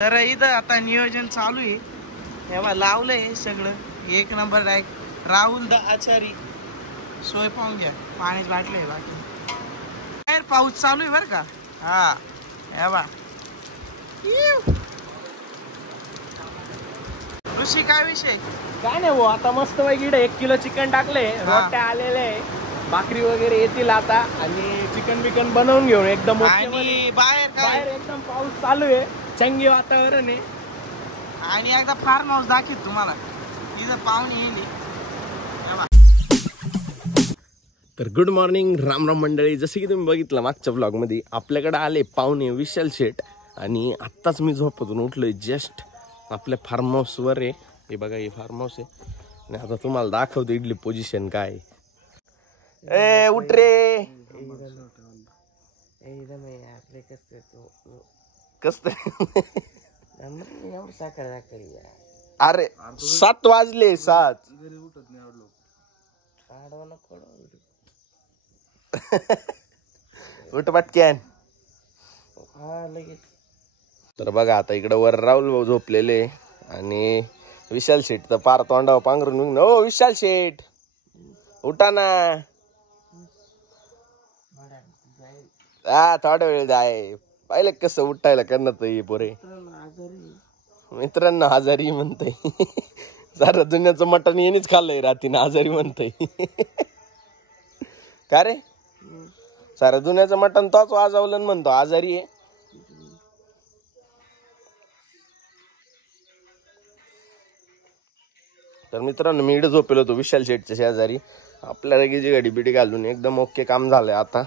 तर इथं आता नियोजन चालू आहे. तेव्हा लावलंय सगळं एक नंबर डायरेक्ट. राहुल द आचारी सोय पाहून घ्या. पाण्याची बाटली आहे बाकी. बाहेर पाऊस चालू आहे बरं का. हा तेव्हा ऋषी काय विषय काय नाही भाऊ, आता मस्त पैकी 1 किलो चिकन टाकले, रोट्या आलेले, भाकरी वगैरे येतील आता आणि चिकन बिकन बनवून घेऊन एकदम. आणि बाहेर एकदम पाऊस चालू आहे, चंगी वातावरण आहे. आणि एकदा फार्म हाऊस दाखवत तुम्हाला. तिथं पाहुणे येईल. तर गुड मॉर्निंग, राम राम मंडळी. जसं की तुम्ही बघितलं मागच्या ब्लॉगमध्ये, आपल्याकडे आले पाहुणे विशाल शेठ. आणि आत्ताच मी झोपेतून उठलोय जस्ट. आपल्या फार्म हाऊसवर आहे. हे बघा, हे फार्म हाऊस आहे. आणि आता तुम्हाला दाखवतो इडली पोझिशन काय. ए उठ रे. कस अरे 7 वाजले. 7 उठ पटक्यान. तर बघा, आता इकडे वर राहुल भाऊ झोपलेले आणि विशाल शेठ तर पार तोंडावर पांघरून. ओ विशाल शेठ उठा ना. थोडा वेळ जाय. पाहिलं कसं उठायला करणार ये पोरे. मित्रांना आजारी म्हणतय. सारा दुनियाचं मटण येणीच खाल्लंय रात्रीनं, आजारी म्हणतय. का रे, सारा दुनियाचं मटण तोच वाजवलं म्हणतो आजारी आहे. तर मित्रांनो, मी इकडे झोपेलो होतो विशाल शेठच्या शेजारी. आपल्या लगेची गाडी बिडी घालून एकदम ओके काम झालंय आता.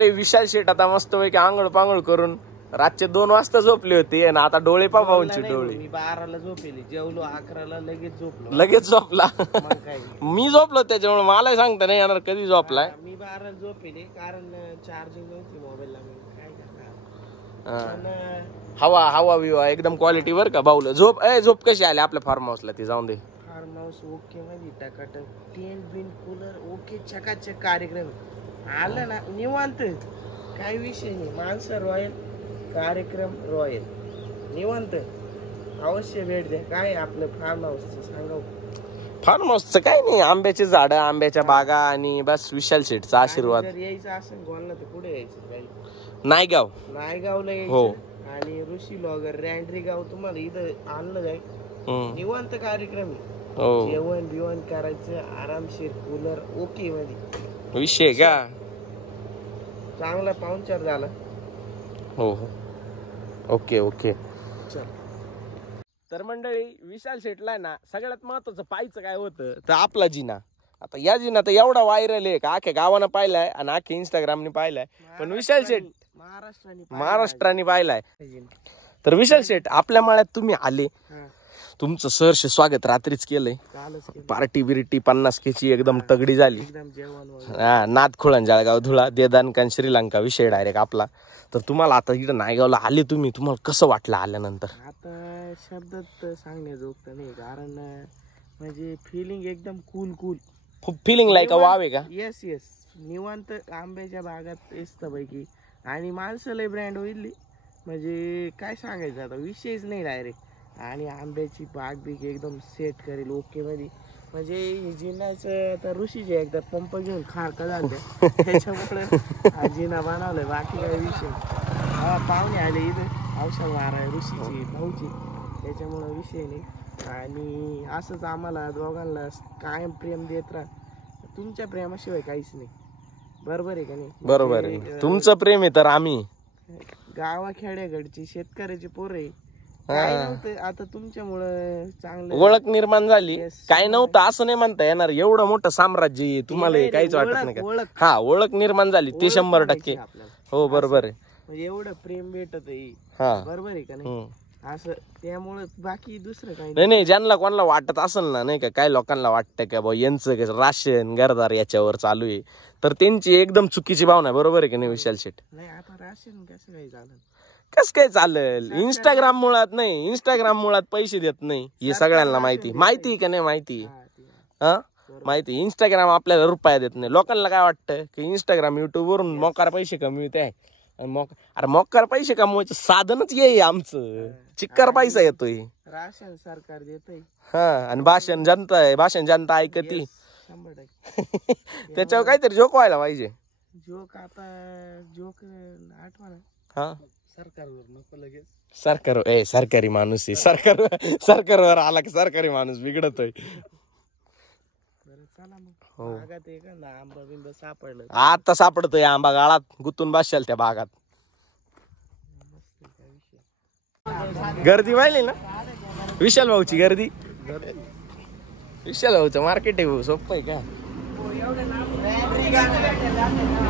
विशाल शेठ आता मस्त पैकी आंघोळ पांघोळ करून रातचे 2 वाजता झोपले होते आणि आता डोळे पाहूनचे डोळे. मी 12ला झोपेली, जेवलो 11ला, लगेच झोपला. मी झोपलो त्याच्यामुळे मला सांगता नाही येणार कधी झोपलाय. मी 12ला झोपेली कारण चार्जिंग नव्हती मोबाईलला. मी काय करणार. हवा विवा एकदम क्वालिटी वर का भाऊला. झोप कशी आली आपल्या फार्म हाऊसला ती जाऊन दे. फार्म हाऊस ओके मध्ये टाकाटक, टेंट बिन कूलर ओके, चकाचक कार्यक्रम आलं ना निवांत. काही विषय नाही. माणसं रॉयल, कार्यक्रम रॉयल, निवांत. अवश्य भेट द्या. काय आपलं फार्म हाऊसचं सांगा. फार्म हाऊसचं काय नाही, आंब्याचे झाडं, आंब्याच्या बागा आणि बस विशाल शेठचा आशीर्वाद. जर यायचं असेल गोलला तर कुठे यायचं? काही नायगावला यायचं. हो. आणि ऋषी लॉगर रँड्री गाव तुम्हाला इथं आणलं जाईल. निवांत कार्यक्रम आहे. जेवण बिवण करायचं आरामशीर, कूलर ओके मध्ये विषय का. चांगला पाहुणचार झाला. हो ओके. चल. तर मंडळी, विशाल शेठला ना सगळ्यात महत्वाचं पाहायचं काय होतं तर आपला जिना. आता या जिना तर एवढा व्हायरल आहे का अख्ख्या गावानं पाहिलाय आणि अख्ख्या इंस्टाग्रामने पाहिलाय. पण विशाल शेठ महाराष्ट्राने पाहिलाय. तर विशाल शेठ, आपल्या माळ्यात तुम्ही आले, तुमचं सहर्ष स्वागत रात्रीच केलंय. पार्टी बिर्टी 50K ची एकदम तगडी झाली. नाद खुळण जळगाव धुळा देदानकान श्रीलंका विषय डायरेक्ट आपला. तर तुम्हाला आता इकडे नायगावला आले तुम्ही, तुम्हाला कसं वाटलं आल्यानंतर? आता शब्दात सांगण्याजोगत नाही, कारण म्हणजे फिलिंग एकदम कूल खूप फिलिंग लाईक वाव आहे का. येस निवांत आंब्याच्या बागात मस्त पैकी. आणि माणसं लय ब्रँड होईल. म्हणजे काय सांगायचं आता, विषयच नाही डायरेक्ट. आणि आंब्याची बाग बीग एकदम सेट करेल ओके मध्ये. म्हणजे जिन्याचं आता ऋषीचे एकदा पंप घेऊन खारका झालं त्याच्यामुळे जिना बनवलंय. बाकी काय विषय. पाहुणे आले इथं औषध माराय ऋषीची भाऊची, त्याच्यामुळे विषय नाही. आणि असंच आम्हाला दोघांना कायम प्रेम देत राहा. तुमच्या प्रेमाशिवाय काहीच नाही. बरोबर आहे का नाही? बरोबर आहे. तुमचं प्रेम आहे तर आम्ही गावाखेड्याकडची शेतकऱ्याची पोरं आहे. काय नव्हतं, आता तुमच्यामुळं चांगलं ओळख निर्माण झाली. काय नव्हतं असं नाही म्हणता येणार. एवढं मोठं साम्राज्य तुम्हाला काहीच वाटत नाही का. हा, ओळख निर्माण झाली ते 100%. हो बरोबर आहे. एवढं प्रेम भेटत आहे. बरोबर आहे का नाही? असं त्यामुळे बाकी दुसरं काही नाही. ज्यांना कोणाला वाटत असेल ना, नाही का, काय लोकांना वाटतं का बा यांचं राशन घरदार याच्यावर चालू आहे, तर त्यांची एकदम चुकीची भावना आहे. बरोबर आहे की नाही विशाल शेठ? नाही, आता राशन कसं काही झालं, कस काय चालेल. इंस्टाग्राम मुळात नाही, इंस्टाग्राम मुळात पैसे देत नाही हे सगळ्यांना माहिती का नाही माहिती. माहिती. इंस्टाग्राम आपल्याला रुपया देत नाही. लोकांना काय वाटतं की इंस्टाग्राम युट्यूब वरून मोकार पैसे कमी होते. अरे मोकार पैसे कमवायचं साधनच ये आमचं. चिक्कार पैसा येतोय. राशन सरकार देतय. हा आणि भाषण जनता ऐकती. 100%. त्याच्यावर काहीतरी जोक व्हायला पाहिजे. जोक आठवा ना. हा सरकारवर नको लगेच. सरकारी माणूस आहे. सरकारवर आला की सरकारी माणूस बिघडतोय. बरं चला मग. हो. बागात एखादा आंबा बिंबा सापडलं आता सापडतोय आंबा गाळात गुतून बसशाल त्या बागात. गर्दी पाहिली ना विशाल भाऊची गर्दी. विशाल भाऊचं मार्केट आहे भाऊ. सोपं आहे का?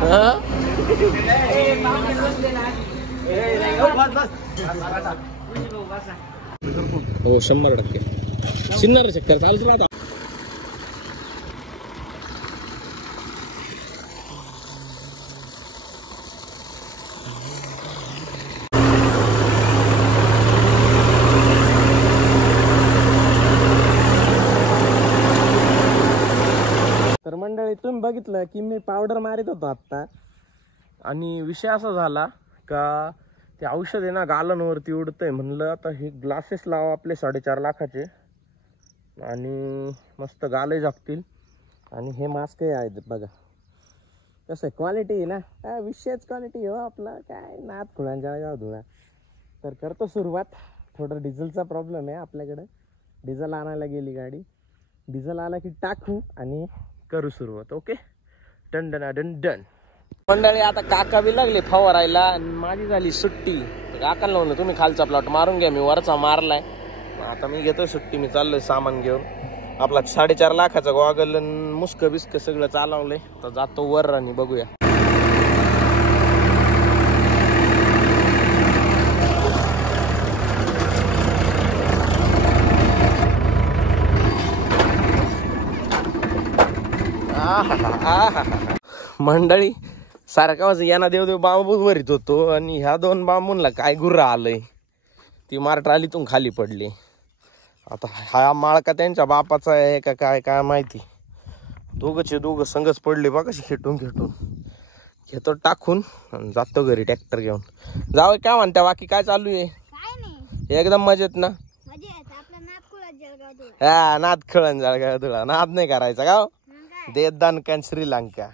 हा? हो 100% चिन्नार चक्कर चालूच राहता. तर मंडळी तुम्ही बघितलं की मी पावडर मारित होतो आत्ता आणि विषय असा झाला का ते औषध आहे ना गालांवरती उडतंय. म्हणलं आता हे ग्लासेस लावा आपले 4.5 लाखाचे आणि मस्त गाले जागतील. आणि हे मास्क आहेत बघा कसं क्वालिटी आहे ना. विषयच क्वालिटी हो आपला. काय नाद खुळांच्या गाव धुळा. तर करतो सुरुवात. थोडं डिझेलचा प्रॉब्लेम आहे आपल्याकडं. डिझेल आणायला गेली गाडी. डिझेल आला की टाकू आणि करू सुरुवात. Okay done done done done. मंडळी आता काका बी लागले फवारायला आणि माझी झाली सुट्टी. काकाला म्हणलं तुम्ही खालचा प्लॉट मारून घ्या. मी वरचा मारलाय. आता मी घेतोय सुट्टी. मी चाललोय सामान घेऊन. आपला 4.5 लाखाचा गॉगल मुस्क बिस्क सगळं चालवलंय. तर जातो वर आणि बघूया. मंडळी सारखा यांना देव बांबू भरीत होतो आणि ह्या 2 बांबूंना काय गुर्रा आलंय. ती मार ट्रालीतून खाली पडली. आता हा माळका त्यांच्या बापाचा आहे का काय माहिती. दोघं संगच पडले बा कशी खेटून घेतो टाकून जातो घरी ट्रॅक्टर घेऊन. जाऊ काय म्हणत्या बाकी काय चालू आहे? एकदम मजेत ना. हा नाद खळण जळगाव तुला नाद नाही करायचा गाव. देदान श्रीलंका